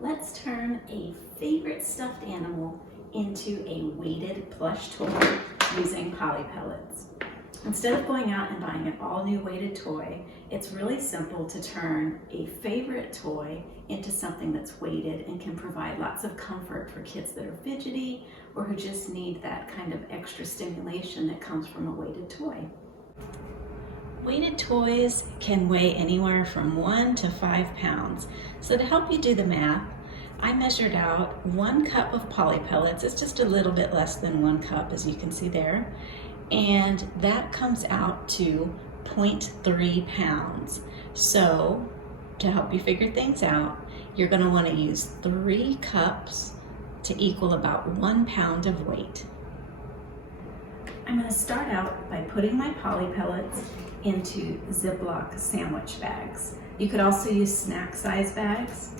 Let's turn a favorite stuffed animal into a weighted plush toy using Poly-Pellets. Instead of going out and buying an all-new weighted toy, it's really simple to turn a favorite toy into something that's weighted and can provide lots of comfort for kids that are fidgety or who just need that kind of extra stimulation that comes from a weighted toy. Weighted toys can weigh anywhere from 1 to 5 pounds. So to help you do the math, I measured out 1 cup of Poly-Pellets. It's just a little bit less than 1 cup, as you can see there. And that comes out to 0.3 pounds. So to help you figure things out, you're going to want to use 3 cups to equal about 1 pound of weight. I'm going to start out by putting my Poly-Pellets into Ziploc sandwich bags. You could also use snack size bags.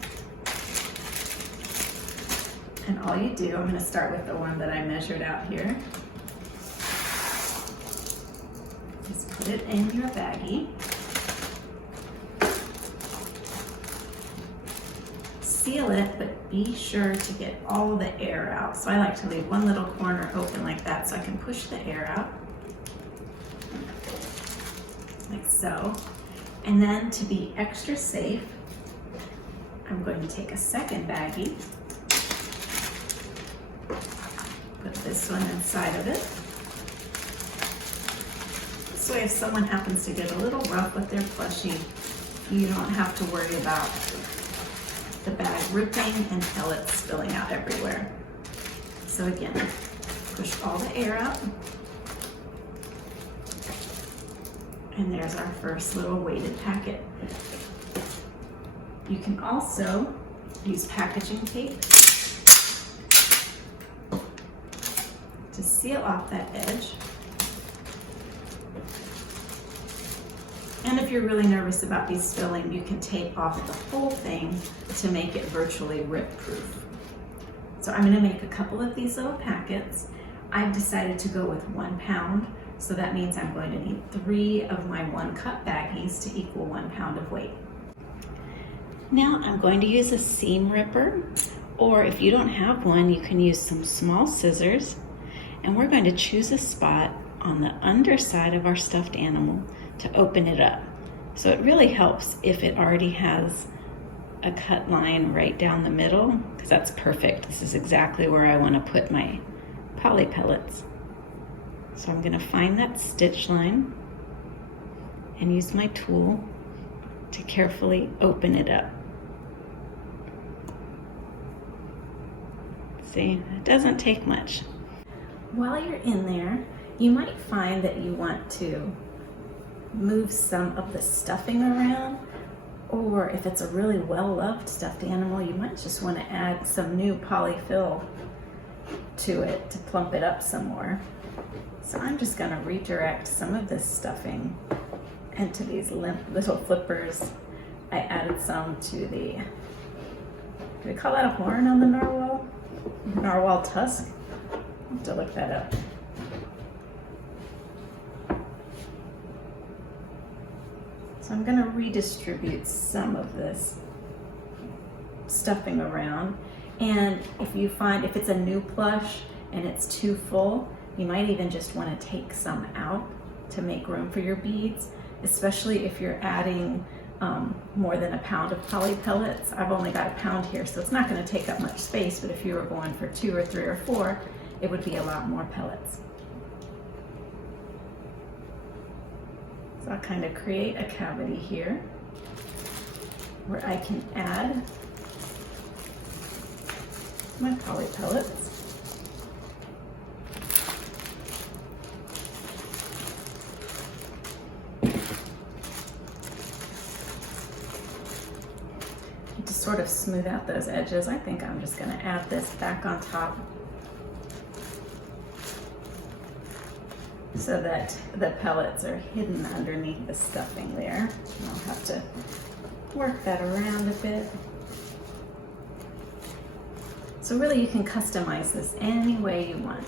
And all you do, I'm going to start with the one that I measured out here. Just put it in your baggie. Seal it, but be sure to get all the air out. So I like to leave one little corner open like that so I can push the air out. Like so. And then to be extra safe, I'm going to take a second baggie, put this one inside of it. This way if someone happens to get a little rough with their plushie, you don't have to worry about the bag ripping and pellets spilling out everywhere. So again, push all the air out. And there's our first little weighted packet. You can also use packaging tape to seal off that edge. And if you're really nervous about these spilling, you can tape off the whole thing to make it virtually rip-proof. So I'm going to make a couple of these little packets. I've decided to go with 1 pound, so that means I'm going to need 3 of my 1 cup baggies to equal 1 pound of weight. Now I'm going to use a seam ripper, or if you don't have one, you can use some small scissors, and we're going to choose a spot on the underside of our stuffed animal to open it up. So it really helps if it already has a cut line right down the middle, because that's perfect. This is exactly where I want to put my Poly-Pellets. So I'm going to find that stitch line and use my tool to carefully open it up. See, it doesn't take much. While you're in there, you might find that you want to move some of the stuffing around, or if it's a really well-loved stuffed animal, you might just want to add some new polyfill to it to plump it up some more. So I'm just going to redirect some of this stuffing into these limp little flippers. I added some to the, do we call that a horn on the narwhal? Narwhal tusk? I'll have to look that up. So I'm going to redistribute some of this stuffing around. And if you find, if it's a new plush and it's too full, you might even just want to take some out to make room for your beads, especially if you're adding more than 1 pound of Poly-Pellets. I've only got 1 pound here, so it's not going to take up much space, but if you were going for 2 or 3 or 4, it would be a lot more pellets. So I'll kind of create a cavity here where I can add my Poly-Pellets. To sort of smooth out those edges, I think I'm just going to add this back on top so that the pellets are hidden underneath the stuffing there. And I'll have to work that around a bit. So really you can customize this any way you want.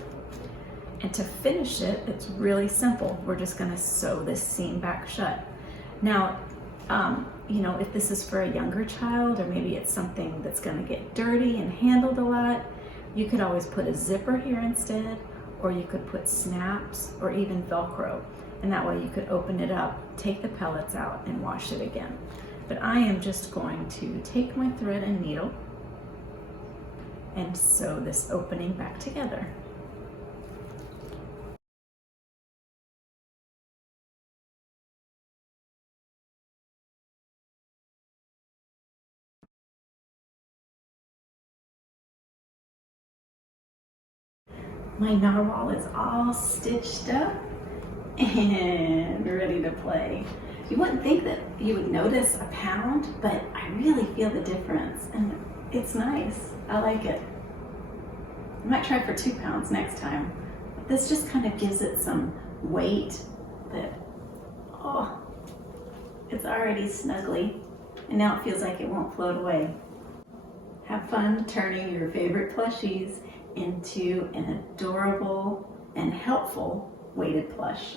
And to finish it, it's really simple. We're just going to sew this seam back shut. Now, You know, if this is for a younger child, or maybe it's something that's going to get dirty and handled a lot, you could always put a zipper here instead, or you could put snaps or even Velcro, and that way you could open it up, take the pellets out, and wash it again. But I am just going to take my thread and needle and sew this opening back together. My narwhal is all stitched up and ready to play. You wouldn't think that you would notice a pound, but I really feel the difference, and it's nice. I like it. I might try for 2 pounds next time. This just kind of gives it some weight that, oh, it's already snuggly, and now it feels like it won't float away. Have fun turning your favorite plushies into an adorable and helpful weighted plush.